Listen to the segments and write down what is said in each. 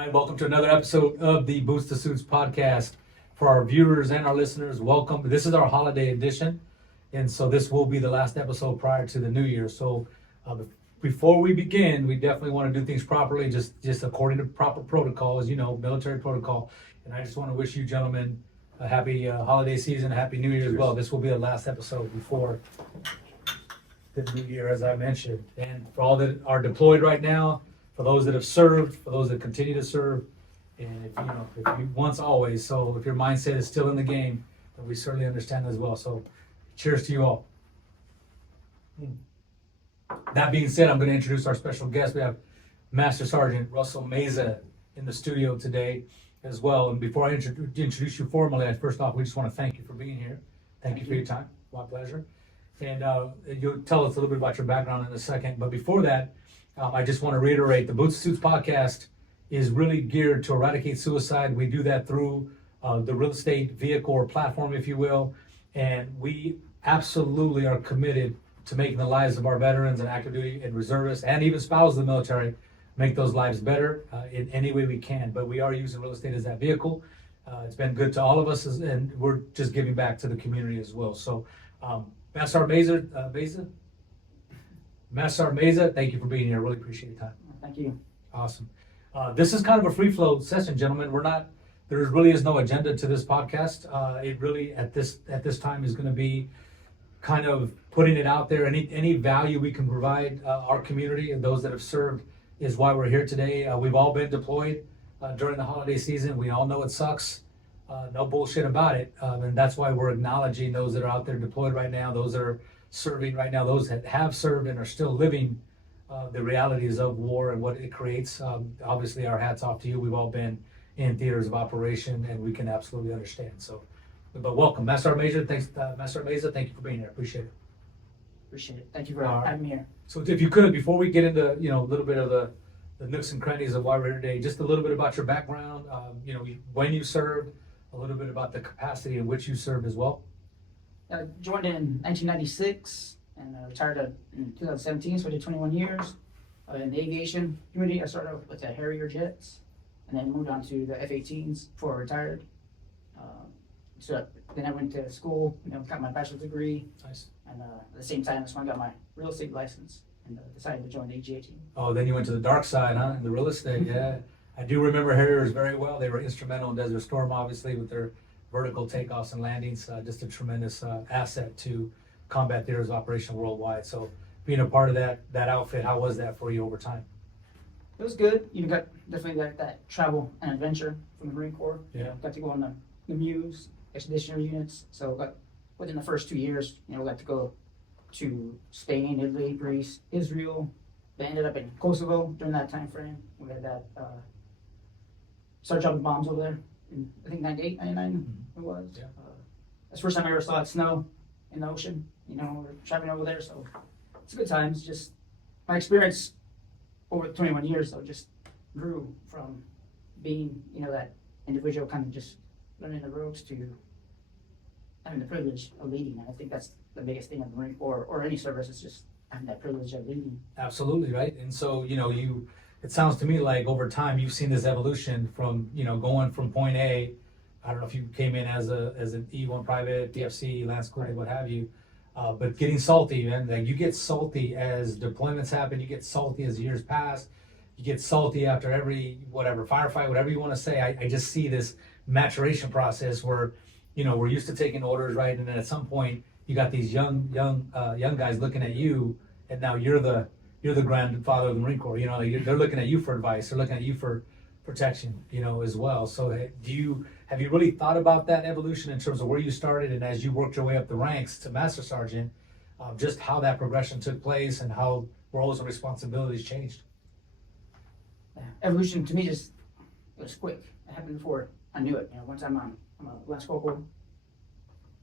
Hi, welcome to another episode of the Boots to Suits podcast. For our viewers and our listeners, welcome. This is our holiday edition, and so this will be the last episode prior to the new year. So before we begin, we definitely want to do things properly, just according to proper protocols, military protocol. And I just want to wish you gentlemen a happy holiday season, a happy new year as well. This will be the last episode before the new year, as I mentioned. And for all that are deployed right now, for those that have served, for those that continue to serve, and if you once always, so if your mindset is still in the game, then we certainly understand as well. So cheers to you all. That being said, I'm going to introduce our special guest. We have Master Sergeant Russell Meza in the studio today as well. And before I introduce you formally, first off, we just want to thank you for being here. Thank you for your time. My pleasure. And you'll tell us a little bit about your background in a second. But before that, I just want to reiterate, the Boots to Suits podcast is really geared to eradicate suicide. We do that through the real estate vehicle or platform, if you will. And we absolutely are committed to making the lives of our veterans and active duty and reservists and even spouses of the military make those lives better in any way we can. But we are using real estate as that vehicle. It's been good to all of us, and we're just giving back to the community as well. So, Master Meza, thank you for being here. Really appreciate your time. Thank you. Awesome. This is kind of a free flow session, gentlemen. There really is no agenda to this podcast. It really at this time is going to be kind of putting it out there. Any value we can provide our community and those that have served is why we're here today. We've all been deployed during the holiday season. We all know it sucks. No bullshit about it. And that's why we're acknowledging those that are out there deployed right now, those that are serving right now, those that have served and are still living the realities of war and what it creates. Obviously, our hats off to you. We've all been in theaters of operation, and we can absolutely understand. So, but welcome, Master Major. Thanks, Master Meza. Thank you for being here. Appreciate it. Appreciate it. Thank you for having me here. So, if you could, before we get into a little bit of the nooks and crannies of why we're here today, just a little bit about your background. When you served, a little bit about the capacity in which you served as well. I joined in 1996 and retired in 2017, so I did 21 years. In the aviation community, I started off with the Harrier jets and then moved on to the F-18s before I retired. So then I went to school, got my bachelor's degree. Nice. And at the same time, that's when I got my real estate license and decided to join the AGA team. Oh, then you went to the dark side, huh? In the real estate, yeah. I do remember Harriers very well. They were instrumental in Desert Storm, obviously, with their vertical takeoffs and landings. Just a tremendous asset to combat theaters of operation worldwide. So being a part of that outfit, how was that for you over time? It was good. You got definitely that travel and adventure from the Marine Corps. Yeah. Got to go on the Muse expeditionary units. So within the first 2 years, got to go to Spain, Italy, Greece, Israel. They ended up in Kosovo during that time frame. We had that started dropping bombs over there in, I think, 98, 99 it was. Yeah. That's the first time I ever saw it snow in the ocean. We're traveling over there, so it's good times. Just my experience over 21 years, though, just grew from being, that individual kind of just learning the ropes to having the privilege of leading. And I think that's the biggest thing in the Marine Corps or any service is just having that privilege of leading. Absolutely, right? And so, it sounds to me like over time you've seen this evolution from, going from point A. I don't know if you came in as an E1 private, DFC, Lance Corporal, what have you, but getting salty, man. Like you get salty as deployments happen. You get salty as years pass. You get salty after every firefight, whatever you want to say. I just see this maturation process where, we're used to taking orders, right? And then at some point you got these young guys looking at you, and now you're the grandfather of the Marine Corps. They're looking at you for advice. They're looking at you for protection, as well. So have you really thought about that evolution in terms of where you started and as you worked your way up the ranks to Master Sergeant, just how that progression took place and how roles and responsibilities changed? Evolution to me it was quick. It happened before I knew it. One time I'm a Lance Corporal,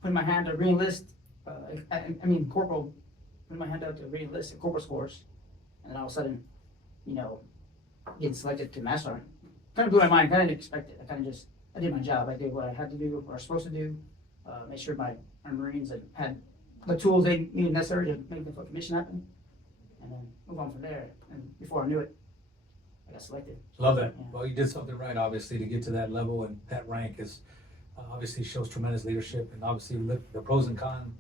putting my hand to re-enlist. Corporal, putting my hand out to re-enlist at Corporal scores, and then all of a sudden, getting selected to Master Sergeant. Kind of blew my mind. Kind of didn't expect it. I did my job. I did what I had to do, what I was supposed to do. Made sure my Marines had the tools they needed necessary to make the fucking mission happen, and then move on from there. And before I knew it, I got selected. Love that. Yeah. Well, you did something right, obviously, to get to that level, and that rank is obviously shows tremendous leadership, and obviously the pros and cons,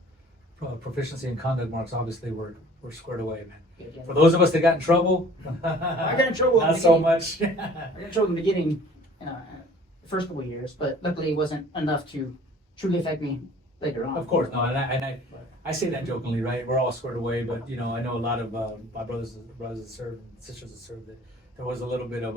proficiency and conduct marks, obviously were squared away, man. Yeah. For those of us that got in trouble, I got in trouble. not so much. I got in trouble in the beginning, the first couple of years, but luckily it wasn't enough to truly affect me later on. Of course, no, and I say that jokingly, right? We're all squared away, but you know, I know a lot of my brothers that served and sisters that served. That there was a little bit of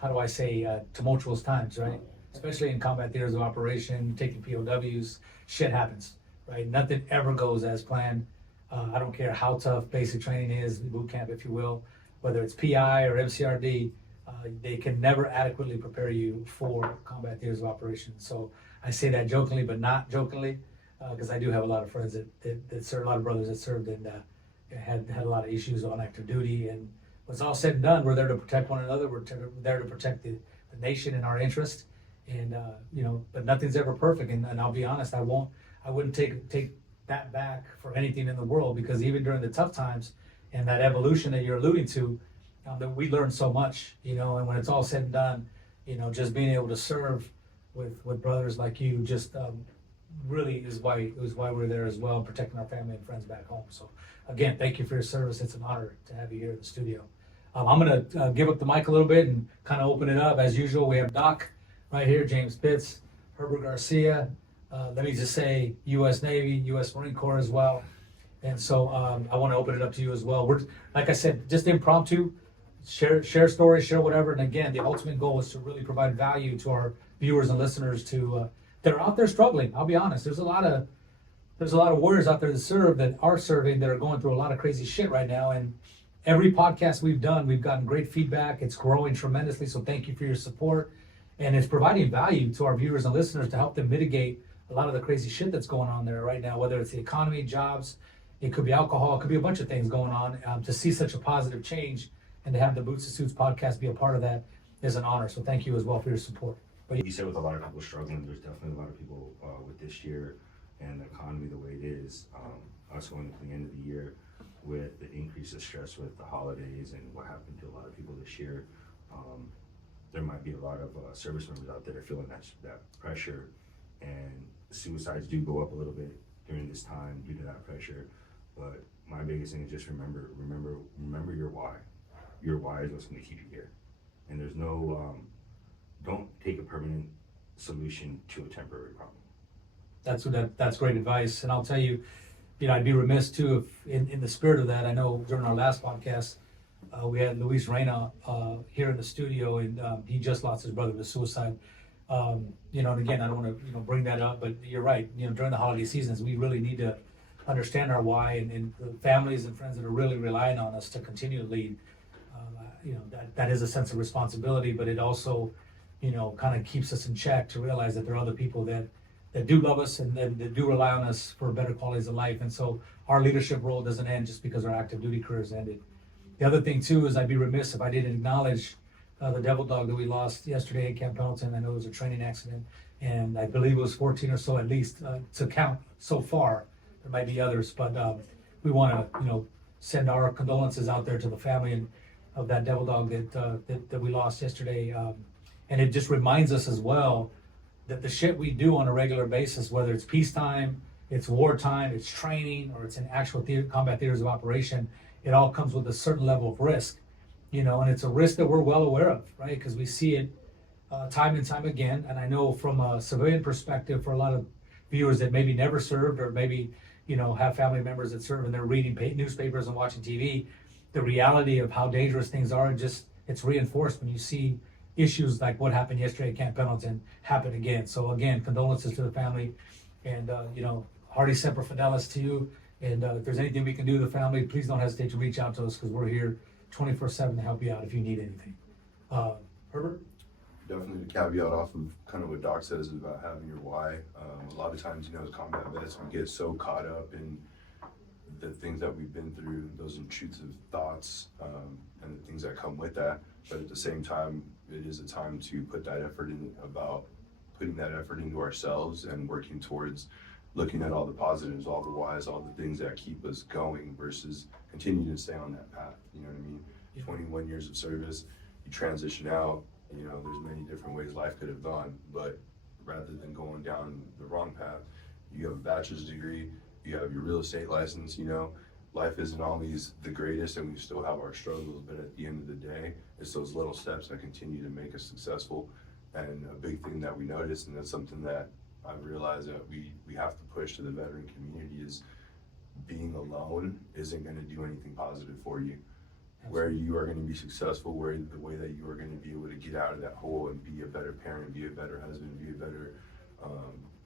how do I say tumultuous times, right? Especially in combat theaters of operation, taking POWs, shit happens, right? Nothing ever goes as planned. I don't care how tough basic training is, boot camp, if you will, whether it's PI or MCRD, they can never adequately prepare you for combat theaters of operation. So I say that jokingly, but not jokingly, because I do have a lot of friends that served, a lot of brothers that served and had a lot of issues on active duty. And when it's all said and done, we're there to protect one another. We're there to protect the nation and our interest. And you know, but nothing's ever perfect. And I'll be honest, I wouldn't take that back for anything in the world, because even during the tough times and that evolution that you're alluding to, that we learned so much, you know. And when it's all said and done, you know, just being able to serve with brothers like you just really is why we're there as well, protecting our family and friends back home. So again, thank you for your service. It's an honor to have you here in the studio. I'm gonna give up the mic a little bit and kind of open it up. As usual, we have Doc right here, James Pitts, Herbert Garcia. Let me just say U.S. Navy, U.S. Marine Corps as well. And so I want to open it up to you as well. We're, like I said, just impromptu, share stories, share whatever. And again, the ultimate goal is to really provide value to our viewers and listeners that are out there struggling. I'll be honest, there's a lot of warriors out there that are serving, that are going through a lot of crazy shit right now. And every podcast we've done, we've gotten great feedback. It's growing tremendously. So thank you for your support. And it's providing value to our viewers and listeners to help them mitigate a lot of the crazy shit that's going on there right now, whether it's the economy, jobs, it could be alcohol, it could be a bunch of things going on. To see such a positive change and to have the Boots to Suits podcast be a part of that is an honor. So thank you as well for your support. But you said with a lot of people struggling, there's definitely a lot of people with this year and the economy the way it is, us going to the end of the year with the increase of stress with the holidays and what happened to a lot of people this year. There might be a lot of service members out there feeling that pressure, and suicides do go up a little bit during this time due to that pressure. But my biggest thing is just remember your why. Your why is what's going to keep you here. And there's no, don't take a permanent solution to a temporary problem. That's great advice. And I'll tell you, you know, I'd be remiss too if in the spirit of that, I know during our last podcast, we had Luis Reyna here in the studio, and he just lost his brother to suicide. You know, and again, I don't want to, you know, bring that up, but you're right. You know, during the holiday seasons, we really need to understand our why, and the families and friends that are really relying on us to continue to lead. You know, that is a sense of responsibility, but it also, you know, kind of keeps us in check to realize that there are other people that do love us and that do rely on us for better qualities of life. And so our leadership role doesn't end just because our active duty careers ended. The other thing too is I'd be remiss if I didn't acknowledge the devil dog that we lost yesterday at Camp Pendleton. I know it was a training accident, and I believe it was 14 or so at least to count so far. There might be others, but we want to, you know, send our condolences out there to the family of that devil dog that we lost yesterday. And it just reminds us as well that the shit we do on a regular basis, whether it's peacetime, it's wartime, it's training, or it's in actual combat theaters of operation, it all comes with a certain level of risk, you know, and it's a risk that we're well aware of, right? Because we see it time and time again. And I know from a civilian perspective, for a lot of viewers that maybe never served, or maybe, you know, have family members that serve and they're reading newspapers and watching TV, the reality of how dangerous things are, it's reinforced when you see issues like what happened yesterday at Camp Pendleton happen again. So again, condolences to the family, and you know, hearty semper fidelis to you. And if there's anything we can do to the family, please don't hesitate to reach out to us, because we're here 24/7 to help you out if you need anything. Herbert? Definitely the caveat off of kind of what Doc says about having your why. A lot of times, you know, as combat vets, we get so caught up in the things that we've been through, those intrusive thoughts, and the things that come with that. But at the same time, it is a time to put that effort in, about putting that effort into ourselves and working towards looking at all the positives, all the whys, all the things that keep us going versus continuing to stay on that path. You know what I mean? Yeah. 21 years of service, you transition out, you know, there's many different ways life could have gone, but rather than going down the wrong path, you have a bachelor's degree, you have your real estate license, you know, life isn't always the greatest and we still have our struggles, but at the end of the day, it's those little steps that continue to make us successful. And a big thing that we notice, and that's something that I've realized that we have to push to the veteran community, is being alone isn't going to do anything positive for you. Where you are going to be successful, where the way that you are going to be able to get out of that hole and be a better parent, be a better husband, be a better,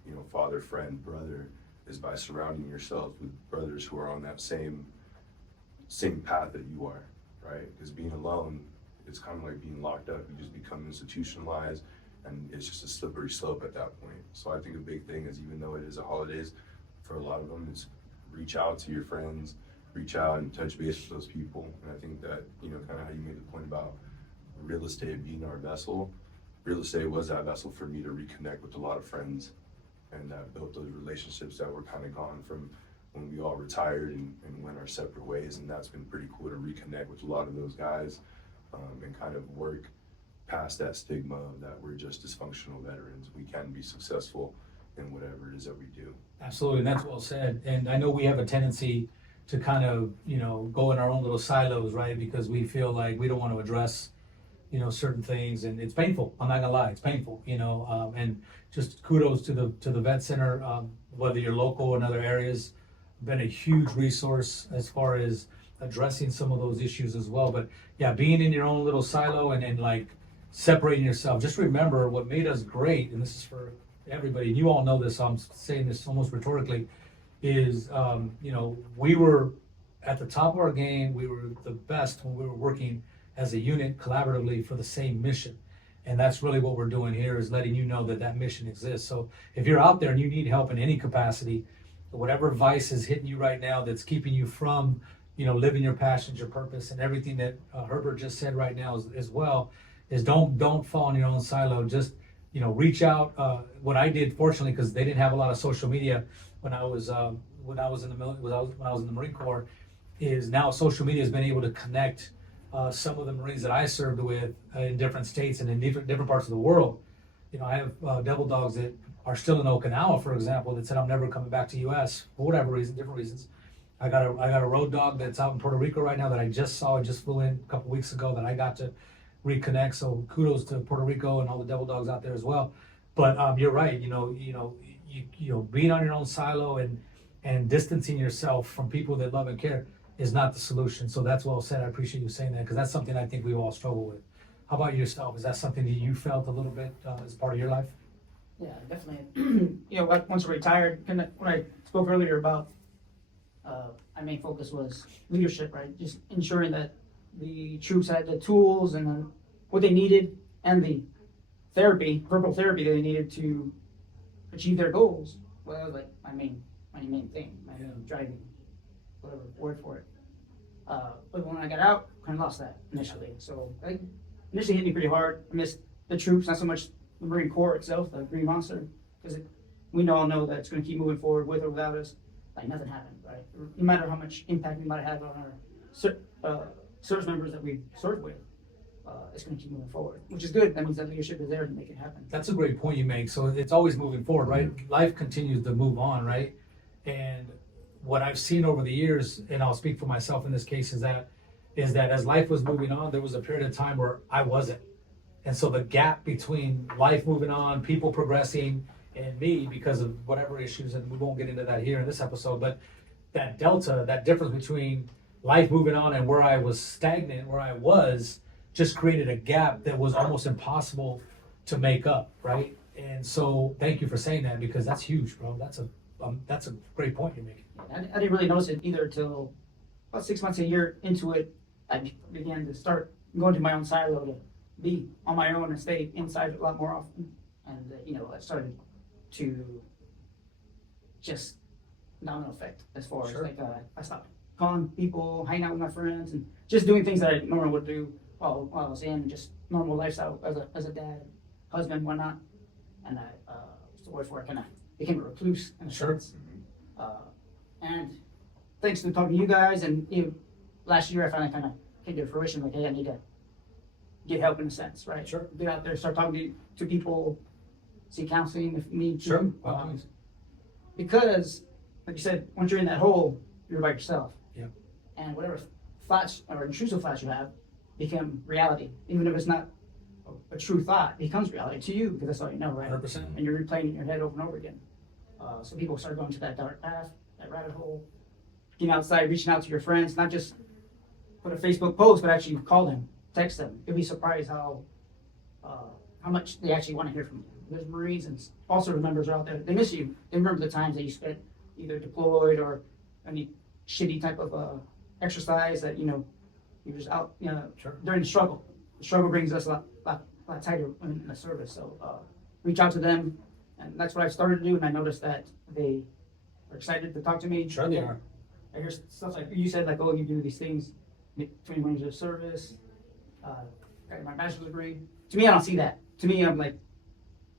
you know, father, friend, brother, is by surrounding yourself with brothers who are on that same path that you are, right? Because being alone, it's kind of like being locked up. You just become institutionalized, and it's just a slippery slope at that point. So I think a big thing is, even though it is the holidays, for a lot of them, is reach out to your friends, reach out and touch base with those people. And I think that, you know, kind of how you made the point about real estate being our vessel, real estate was that vessel for me to reconnect with a lot of friends, and that built those relationships that were kind of gone from when we all retired and went our separate ways. And that's been pretty cool to reconnect with a lot of those guys, and kind of work past that stigma of that we're just dysfunctional veterans. We can be successful in whatever it is that we do. Absolutely, and that's well said. And I know we have a tendency to kind of, you know, go in our own little silos, right? Because we feel like we don't want to address, you know, certain things, and it's painful. I'm not gonna lie, it's painful, you know. And just kudos to the vet center, whether you're local or in other areas, been a huge resource as far as addressing some of those issues as well. But yeah, being in your own little silo and like separating yourself. Just remember what made us great, and this is for everybody, and you all know this, so I'm saying this almost rhetorically, is, you know, we were at the top of our game. We were the best when we were working as a unit collaboratively for the same mission. And that's really what we're doing here, is letting you know that that mission exists. So if you're out there and you need help in any capacity, whatever vice is hitting you right now that's keeping you from, you know, living your passions, your purpose, and everything that Herbert just said right now as well, is don't fall in your own silo. Just, you know, reach out. What I did, fortunately, because they didn't have a lot of social media when I was in the Marine Corps, is now social media has been able to connect some of the Marines that I served with in different states and in different parts of the world. You know, I have devil dogs that are still in Okinawa, for example, that said I'm never coming back to U.S. for whatever reason, different reasons. I got a road dog that's out in Puerto Rico right now that I just saw, just flew in a couple weeks ago, that I got to reconnect. So kudos to Puerto Rico and all the devil dogs out there as well. But you're right. You know, being on your own silo and distancing yourself from people that love and care is not the solution. So that's well said. I appreciate you saying that, because that's something I think we all struggle with. How about yourself? Is that something that you felt a little bit as part of your life? Yeah, definitely. You know, once I retired, when I spoke earlier about my main focus was leadership, right? Just ensuring that the troops had the tools and what they needed, and the verbal therapy that they needed to achieve their goals. Well, that was like my main thing, my main driving, whatever word for it. But when I got out, kind of lost that initially. So initially hit me pretty hard. I missed the troops, not so much the Marine Corps itself, the Green Monster, because we all know that it's going to keep moving forward with or without us. Like nothing happened, right? No matter how much impact we might have on our service members that we served with, it's going to keep moving forward, which is good. That means that leadership is there to make it happen. That's a great point you make. So it's always moving forward, right? Life continues to move on, right? And what I've seen over the years, and I'll speak for myself in this case, is that as life was moving on, there was a period of time where I wasn't. And so the gap between life moving on, people progressing, and me, because of whatever issues, and we won't get into that here in this episode, but that delta, that difference between life moving on and where I was stagnant, where I was, just created a gap that was almost impossible to make up, right? And so thank you for saying that, because that's huge, bro. That's a great point you're making. I didn't really notice it either till about 6 months, a year into it. I began to start going to my own silo to be on my own and stay inside a lot more often. And, I started to just domino effect as far as I stopped calling people, hanging out with my friends, and just doing things that I normally would do while I was in just normal lifestyle as a dad, husband, whatnot. And what's the word for it? Kind of became a recluse in a sense. And thanks to talking to you guys, and last year I finally kind of came to fruition, like, hey, I need to get help in a sense, right? Sure. Get out there, start talking to people, see counseling if need to. Sure, by all means. Because, like you said, once you're in that hole, you're by yourself. Yeah. And whatever thoughts or intrusive thoughts you have become reality. Even if it's not a true thought, it becomes reality to you because that's all you know, right? 100%. And you're replaying it in your head over and over again. So people start going to that dark path, that rabbit hole, getting outside, reaching out to your friends, not just put a Facebook post, but actually call them, text them. You'll be surprised how much they actually want to hear from you. There's Marines and all sorts of members are out there. They miss you. They remember the times that you spent either deployed or any shitty type of exercise that, you were just out, Sure. during the struggle. The struggle brings us a lot tighter in the service. So reach out to them. And that's what I started to do. And I noticed that they are excited to talk to me. Sure they are. I hear stuff like you said, like, oh, you do these things, 21 years of service, got my bachelor's degree. To me, I don't see that. To me, I'm like,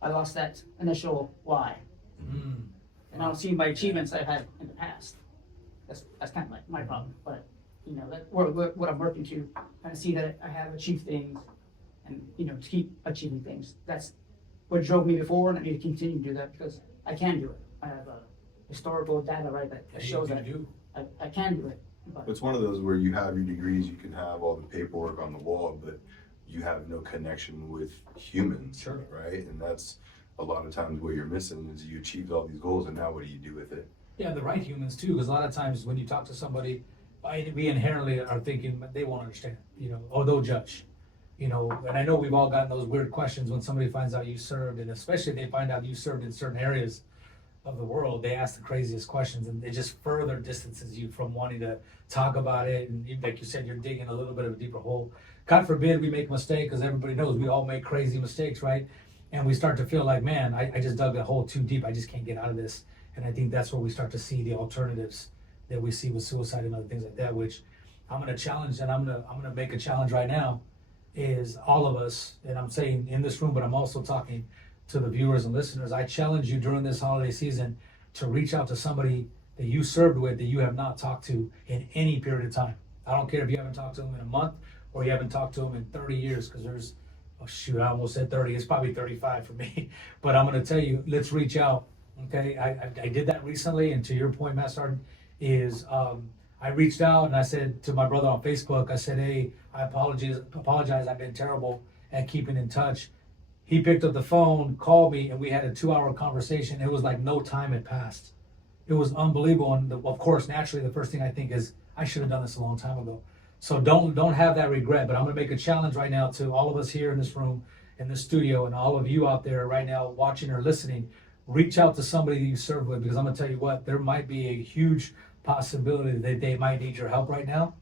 I lost that initial why. Mm. And I don't see my achievements I've had in the past. That's kind of like my problem. But, that what I'm working to, kind of see that I have achieved things and, to keep achieving things. That's what drove me before, and I need to continue to do that because I can do it. I have historical data, right, that Yeah, shows you that do. I can do it. But It's one of those where you have your degrees, you can have all the paperwork on the wall, but you have no connection with humans, Sure. right? And that's a lot of times what you're missing is you achieved all these goals, and now what do you do with it? Yeah, the right humans too, because a lot of times when you talk to somebody, we inherently are thinking they won't understand, or they'll judge, and I know we've all gotten those weird questions when somebody finds out you served, and especially if they find out you served in certain areas of the world, they ask the craziest questions, and it just further distances you from wanting to talk about it, and like you said, you're digging a little bit of a deeper hole. God forbid we make a mistake, because everybody knows we all make crazy mistakes, right? And we start to feel like, man, I just dug a hole too deep, I just can't get out of this. And I think that's where we start to see the alternatives that we see with suicide and other things like that, which I'm gonna challenge, and I'm gonna make a challenge right now, is all of us, and I'm saying in this room, but I'm also talking to the viewers and listeners, I challenge you during this holiday season to reach out to somebody that you served with that you have not talked to in any period of time. I don't care if you haven't talked to them in a month or you haven't talked to them in 30 years, because there's, oh shoot, I almost said 30, it's probably 35 for me. But I'm gonna tell you, let's reach out, okay? I did that recently, and to your point, Master Sergeant, is I reached out and I said to my brother on Facebook, I said, hey, I apologize, I've been terrible at keeping in touch. He picked up the phone, called me, and we had a 2-hour conversation. It was like no time had passed. It was unbelievable. And of course, naturally, the first thing I think is, I should have done this a long time ago. So don't have that regret, but I'm gonna make a challenge right now to all of us here in this room, in this studio, and all of you out there right now watching or listening. Reach out to somebody that you serve with, because I'm gonna tell you what, there might be a huge possibility that they might need your help right now,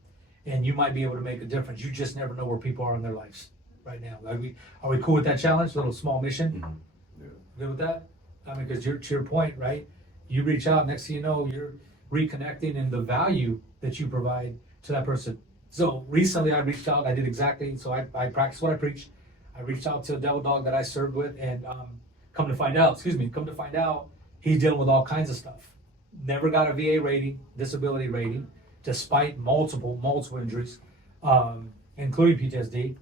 and you might be able to make a difference. You just never know where people are in their lives right now. Are we cool with that challenge? Little small mission? Mm-hmm. Yeah. Good with that? I mean, because to your point, right? You reach out, next thing you know, you're reconnecting in the value that you provide to that person. So recently I reached out, I did exactly, so I practiced what I preach. I reached out to a devil dog that I served with, and come to find out, he's dealing with all kinds of stuff. Never got a VA rating, disability rating, despite multiple injuries, including PTSD.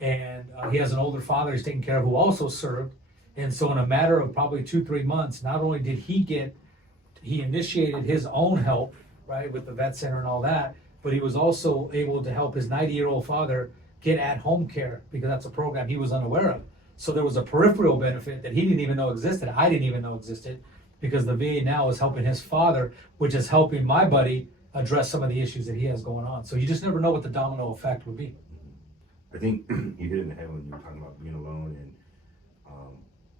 And he has an older father he's taking care of who also served. And so in a matter of probably 2-3 months, not only did he initiated his own help, right, with the vet center and all that, but he was also able to help his 90-year-old father get at-home care, because that's a program he was unaware of. So there was a peripheral benefit that he didn't even know existed. I didn't even know existed, because the VA now is helping his father, which is helping my buddy address some of the issues that he has going on. So you just never know what the domino effect would be. I think you hit it in the head when you were talking about being alone, and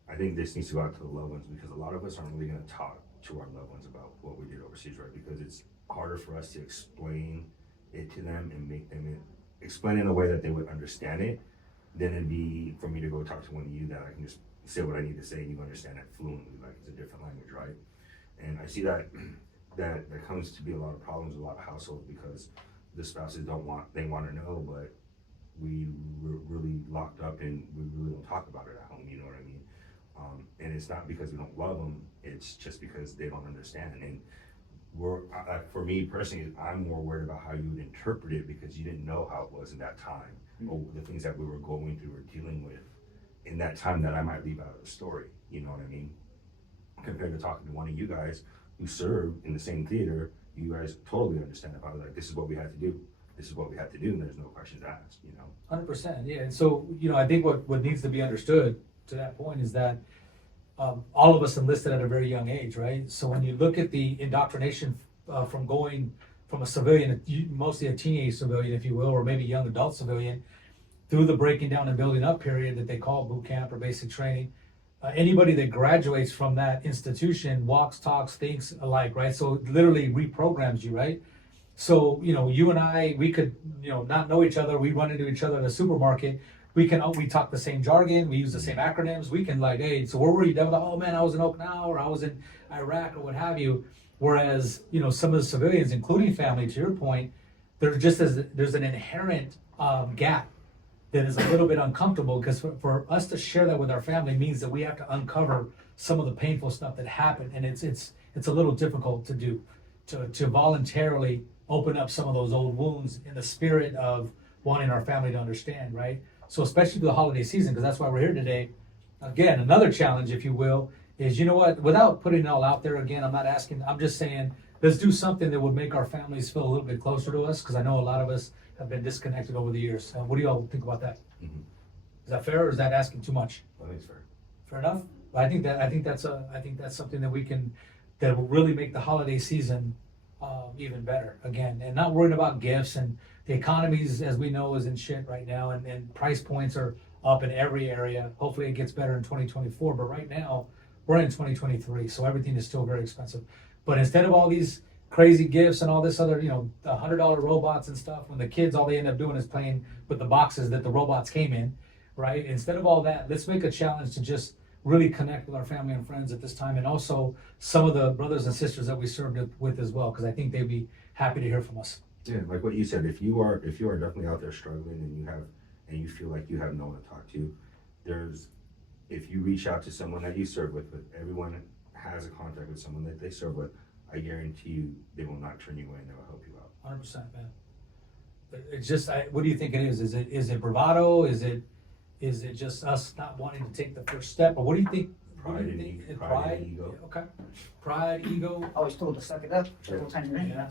I think this needs to go out to the loved ones, because a lot of us aren't really going to talk to our loved ones about what we did overseas, right? Because it's harder for us to explain it to them and make them explain it in a way that they would understand it than it'd be for me to go talk to one of you that I can just say what I need to say and you understand it fluently, like it's a different language, right? And I see that comes to be a lot of problems with a lot of households, because the spouses want to know, but we were really locked up and we really don't talk about it at home, you know what I mean? And it's not because we don't love them, it's just because they don't understand. And for me personally, I'm more worried about how you would interpret it, because you didn't know how it was in that time. or the things that we were going through or dealing with in that time that I might leave out of the story. You know what I mean? Compared to talking to one of you guys who served in the same theater, you guys totally understand. If I was like, this is what we had to do, this is what we had to do, and there's no questions asked, you know? 100%, yeah. And so, I think what needs to be understood to that point is that all of us enlisted at a very young age, right? So when you look at the indoctrination from going from a civilian, mostly a teenage civilian, if you will, or maybe young adult civilian, through the breaking down and building up period that they call boot camp or basic training, anybody that graduates from that institution walks, talks, thinks alike, right? So it literally reprograms you, right? So, you and I, we could, not know each other. We run into each other at a supermarket. We talk the same jargon. We use the same acronyms. We can hey, so where were you? Oh man, I was in Okinawa, or I was in Iraq, or what have you. Whereas, some of the civilians, including family, to your point, there's an inherent gap that is a little bit uncomfortable, because for us to share that with our family means that we have to uncover some of the painful stuff that happened, and it's a little difficult to do, to voluntarily open up some of those old wounds in the spirit of wanting our family to understand, right? So especially through the holiday season, because that's why we're here today. Again, another challenge, if you will, is, without putting it all out there, again, I'm just saying, let's do something that would make our families feel a little bit closer to us, because I know a lot of us have been disconnected over the years. What do y'all think about that? Mhm. Is that fair, or is that asking too much? I think it's fair. Fair enough. I think that's something that will really make the holiday season even better. Again, and not worrying about gifts, and the economies, as we know, is in shit right now, and price points are up in every area. Hopefully, it gets better in 2024. But right now, we're in 2023, so everything is still very expensive. But instead of all these crazy gifts and all this other, the $100 robots and stuff, when the kids, all they end up doing is playing with the boxes that the robots came in, right? Instead of all that, let's make a challenge to just really connect with our family and friends at this time, and also some of the brothers and sisters that we served with as well, because I think they'd be happy to hear from us. Yeah, like what you said, if you are definitely out there struggling and you feel like you have no one to talk to, if you reach out to someone that you serve with everyone has a contact with someone that they serve with, I guarantee you they will not turn you away and they will help you out. 100%, man. But it's just, what do you think it is? Is it bravado? Is it just us not wanting to take the first step? Or what do you think? Pride and ego. Yeah, okay. Pride, ego. I was told to suck it up every time you're in. Yeah.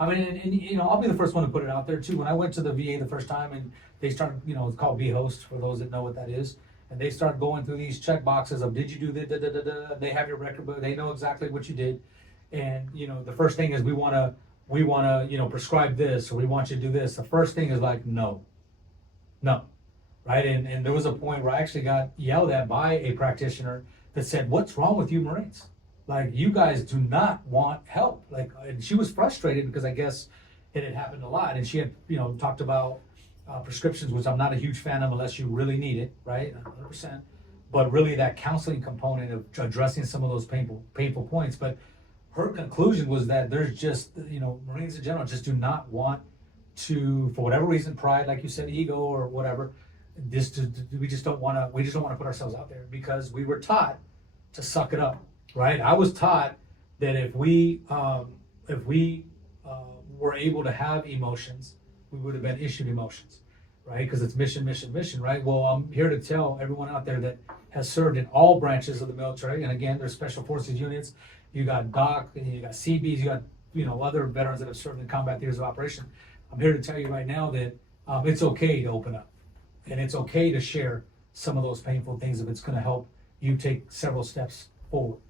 I mean, and I'll be the first one to put it out there too. When I went to the VA the first time, and they started, it's called V-Host for those that know what that is. And they start going through these check boxes of, did you do this, da, da, da, da. They have your record book, they know exactly what you did. And, the first thing is we want to, prescribe this, or we want you to do this. The first thing is like, no. Right. And there was a point where I actually got yelled at by a practitioner that said, what's wrong with you Marines? Like, you guys do not want help. Like, and she was frustrated because I guess it had happened a lot. And she had, talked about prescriptions, which I'm not a huge fan of unless you really need it, right? 100%. But really that counseling component of addressing some of those painful points. But her conclusion was that there's just, Marines in general just do not want to, for whatever reason, pride, like you said, ego or whatever, we just don't want to put ourselves out there, because we were taught to suck it up, right? I was taught that if we were able to have emotions, we would have been issued emotions, right? Because it's mission, right? Well, I'm here to tell everyone out there that has served in all branches of the military, and again, there's special forces units, you got DOC, and you got CBs, you got other veterans that have served in combat theaters of operation. I'm here to tell you right now that it's okay to open up, and it's okay to share some of those painful things if it's going to help you take several steps forward.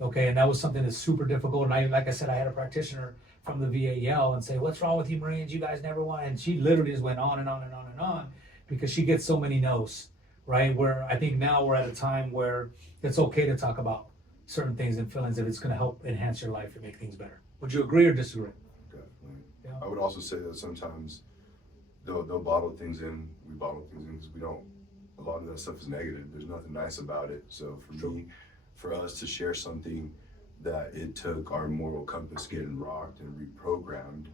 Okay, and that was something that's super difficult. And like I said, I had a practitioner from the VA yell and say, "What's wrong with you Marines? You guys never want." And she literally just went on and on and on and on, because she gets so many no's, right? Where I think now we're at a time where it's okay to talk about certain things and feelings if it's going to help enhance your life and make things better. Would you agree or disagree? Definitely. Yeah. I would also say that sometimes they'll bottle things in. We bottle things in because we don't. A lot of that stuff is negative. There's nothing nice about it. So for us to share something that it took our moral compass getting rocked and reprogrammed.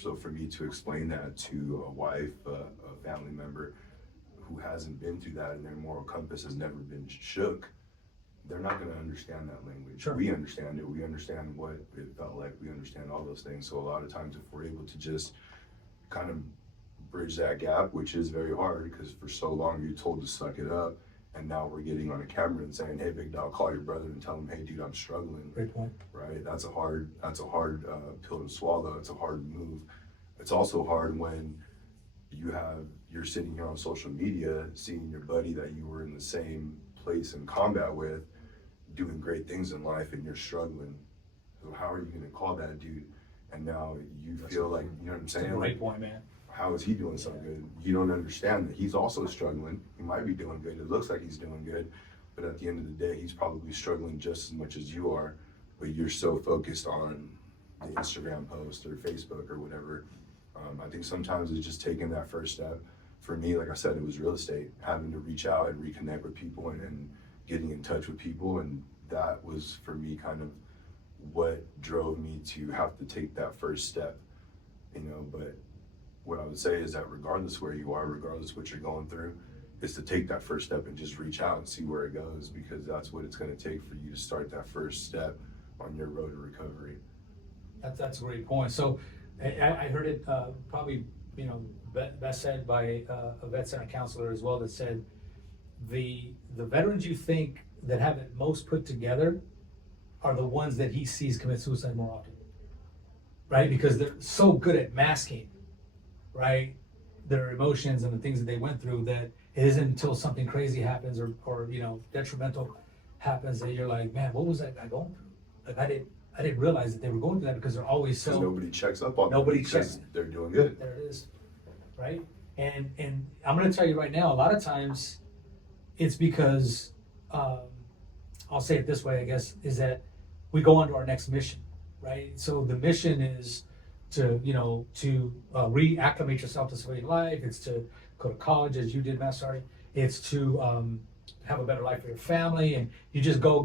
So for me to explain that to a wife, a family member who hasn't been through that and their moral compass has never been shook, they're not going to understand that language. Sure. We understand it. We understand what it felt like. We understand all those things. So a lot of times if we're able to just kind of bridge that gap, which is very hard because for so long you're told to suck it up. And now we're getting on a camera and saying, hey, big dog, call your brother and tell him, hey, dude, I'm struggling. Great point. Right? That's a hard pill to swallow. It's a hard move. It's also hard when you're sitting here on social media, seeing your buddy that you were in the same place in combat with, doing great things in life, and you're struggling. So how are you going to call that dude? And now you feel like, you know what I'm That's a saying? great point, man. How is he doing so good? You don't understand that he's also struggling. He might be doing good. It looks like he's doing good, but at the end of the day, he's probably struggling just as much as you are. But you're so focused on the Instagram post or Facebook or whatever. I think sometimes it's just taking that first step. For me, like I said, it was real estate, having to reach out and reconnect with people and getting in touch with people. And that was, for me, kind of what drove me to have to take that first step, you know. But what I would say is that regardless where you are, regardless what you're going through, is to take that first step and just reach out and see where it goes, because that's what it's going to take for you to start that first step on your road to recovery. That's a great point. So I heard it probably, you know, best said by a vet center counselor as well, that said the veterans you think that have it most put together are the ones that he sees commit suicide more often, right? Because they're so good at masking, right, their emotions and the things that they went through, that it isn't until something crazy happens or you know, detrimental happens that you're like, man, what was that guy going through? Like I didn't realize that they were going through that, because they're always Because so nobody checks up on them Nobody because checks. they're doing good. there it is, right? And I'm gonna tell you right now, a lot of times it's because I'll say it this way, I guess, is that we go on to our next mission, right? So the mission is to, you know, to reacclimate yourself to civilian life. It's to go to college, as you did, Master. It's to have a better life for your family, and you just go.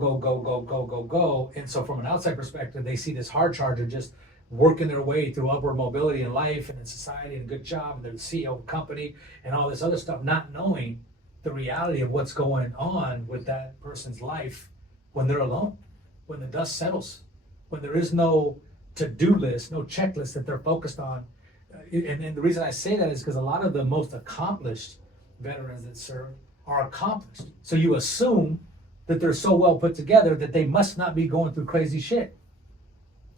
And so from an outside perspective, they see this hard charge of just working their way through upward mobility in life and in society and a good job, and they're the CEO of a company and all this other stuff, not knowing the reality of what's going on with that person's life when they're alone, when the dust settles, when there is no to-do list, no checklist that they're focused on. And the reason I say that is because a lot of the most accomplished veterans that serve are accomplished. So you assume that they're so well put together that they must not be going through crazy shit,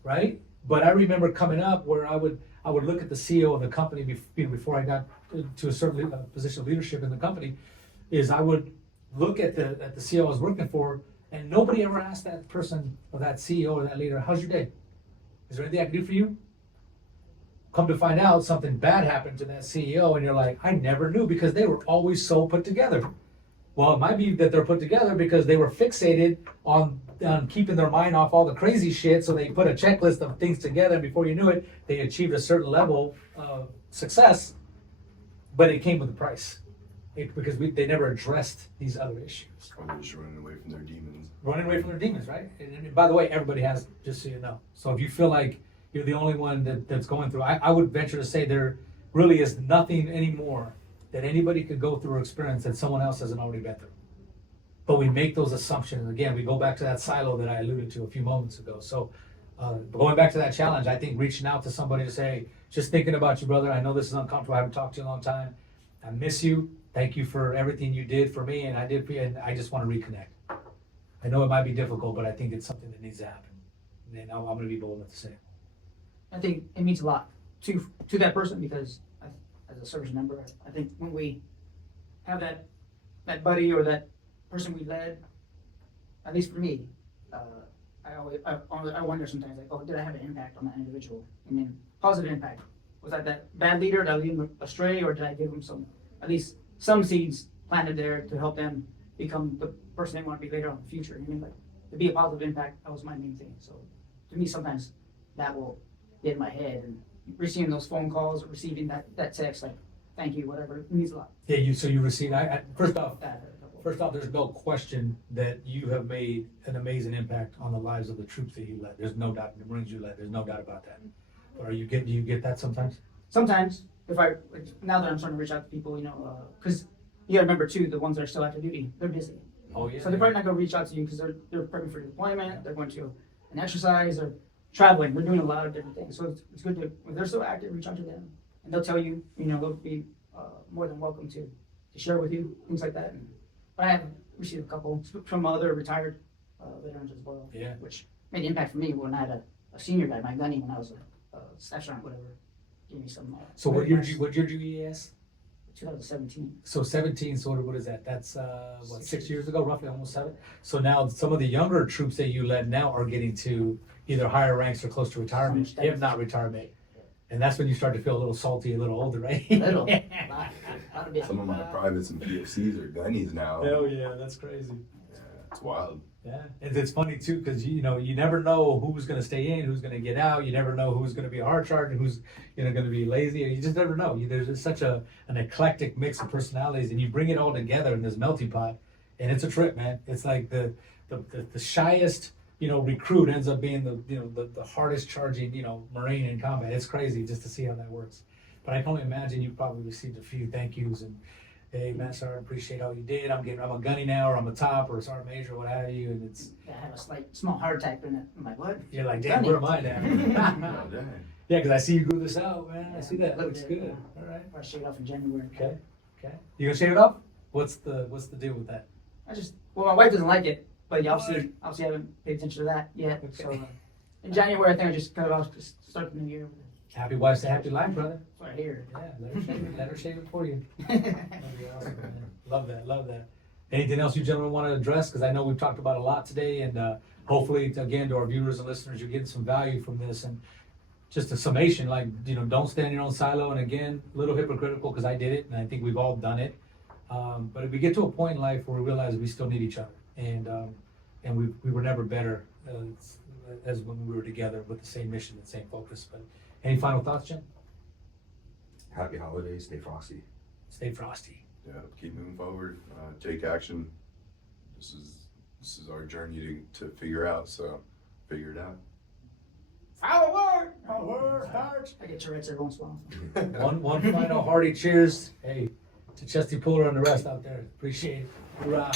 right? But I remember coming up where I would look at the CEO of the company before I got to a certain position of leadership in the company, is I would look at the CEO I was working for, and nobody ever asked that person or that CEO or that leader, how's your day? Is there anything I can do for you? Come to find out, something bad happened to that CEO, and you're like, I never knew, because they were always so put together. Well, it might be that they're put together because they were fixated on keeping their mind off all the crazy shit, so they put a checklist of things together, and before you knew it, they achieved a certain level of success, but it came with a price. Because they never addressed these other issues. Or they're just running away from their demons. Running away from their demons, right? And by the way, everybody has, just so you know. So if you feel like you're the only one that's going through, I would venture to say there really is nothing anymore that anybody could go through or experience that someone else hasn't already been through. But we make those assumptions. Again, we go back to that silo that I alluded to a few moments ago. So going back to that challenge, I think reaching out to somebody to say, just thinking about you, brother, I know this is uncomfortable, I haven't talked to you in a long time, I miss you. Thank you for everything you did for me, and I did for you, and I just want to reconnect. I know it might be difficult, but I think it's something that needs to happen. And I'm going to be bold enough to say it. I think it means a lot to that person, because as a service member, I think when we have that buddy or that person we led, at least for me, I wonder sometimes, like, oh, did I have an impact on that individual? I mean, positive impact. Was I that bad leader? Did I lead them astray, or did I give them at least some seeds planted there to help them become the person they want to be later on in the future? I mean, like, to be a positive impact, that was my main thing. So to me, sometimes that will get in my head, and receiving those phone calls, or receiving that text, like, thank you, whatever, it means a lot. Yeah, you received, first off, there's no question that you have made an amazing impact on the lives of the troops that you led. There's no doubt, the Marines you led, there's no doubt about that. Or do you get that sometimes? Sometimes, now that I'm starting to reach out to people, because you gotta remember too, the ones that are still active duty, they're busy. Oh, yeah. So they're probably not gonna reach out to you because they're prepping for deployment, they're going to an exercise, or traveling, they're doing a lot of different things. So it's good to, if they're still active, reach out to them and they'll tell you, they'll be more than welcome to share with you things like that. But I have received a couple from other retired veterans as well, Yeah. which made an impact for me when I had a senior guy, my gunny, when I was a staff sergeant, whatever, gave me some. So what year did you EAS? 2017. So 17, so what is that? That's, 6 years ago, roughly, almost 7? So now some of the younger troops that you led now are getting to either higher ranks or close to retirement, Some if not retirement. And that's when you start to feel a little salty, a little older, right? Little. A lot of bit. Some of my privates and PFCs are gunnies now. Hell yeah, that's crazy. Yeah, it's wild. Yeah, and it's funny too, because you never know who's gonna stay in, who's gonna get out. You never know who's gonna be a hard charge and who's gonna be lazy. You just never know. There's just such an eclectic mix of personalities, and you bring it all together in this melting pot, and it's a trip, man. It's like the shyest recruit ends up being the hardest charging Marine in combat. It's crazy just to see how that works. But I can only imagine you probably received a few thank yous and, hey, Master Sergeant, appreciate all you did. I'm a gunny now, or I'm a top, or a sergeant major, or what have you. And it's I have a small heart attack in it. I'm like, what? you're like, damn, where am I now? Oh, dang. Yeah, because I see you grew this out, man. I Yeah, see that. a little Looks bit, good. yeah. All right. I shaved off in January. Okay. You gonna shave it up? What's the deal with that? My wife doesn't like it, but yeah, obviously I haven't paid attention to that yet. Okay. So in January, I think I just cut it off to start the new year. Happy wife's a happy life, brother. That's what I hear. Yeah, let her shave it for you. That'd be awesome, man. Love that. Anything else you gentlemen want to address? Because I know we've talked about a lot today, and hopefully, again, to our viewers and listeners, you're getting some value from this. And just a summation, don't stand in your own silo. And again, a little hypocritical because I did it, and I think we've all done it. But if we get to a point in life where we realize we still need each other, and we were never better as when we were together with the same mission and same focus. But any final thoughts, Jim? Happy holidays, stay frosty. Stay frosty. Yeah, keep moving forward. Take action. This is our journey to figure out. So figure it out. Forward! Forward, march. I get Tourette's every once in a while. One final hearty cheers. Hey, to Chesty Puller and the rest out there. Appreciate it. Hoorah.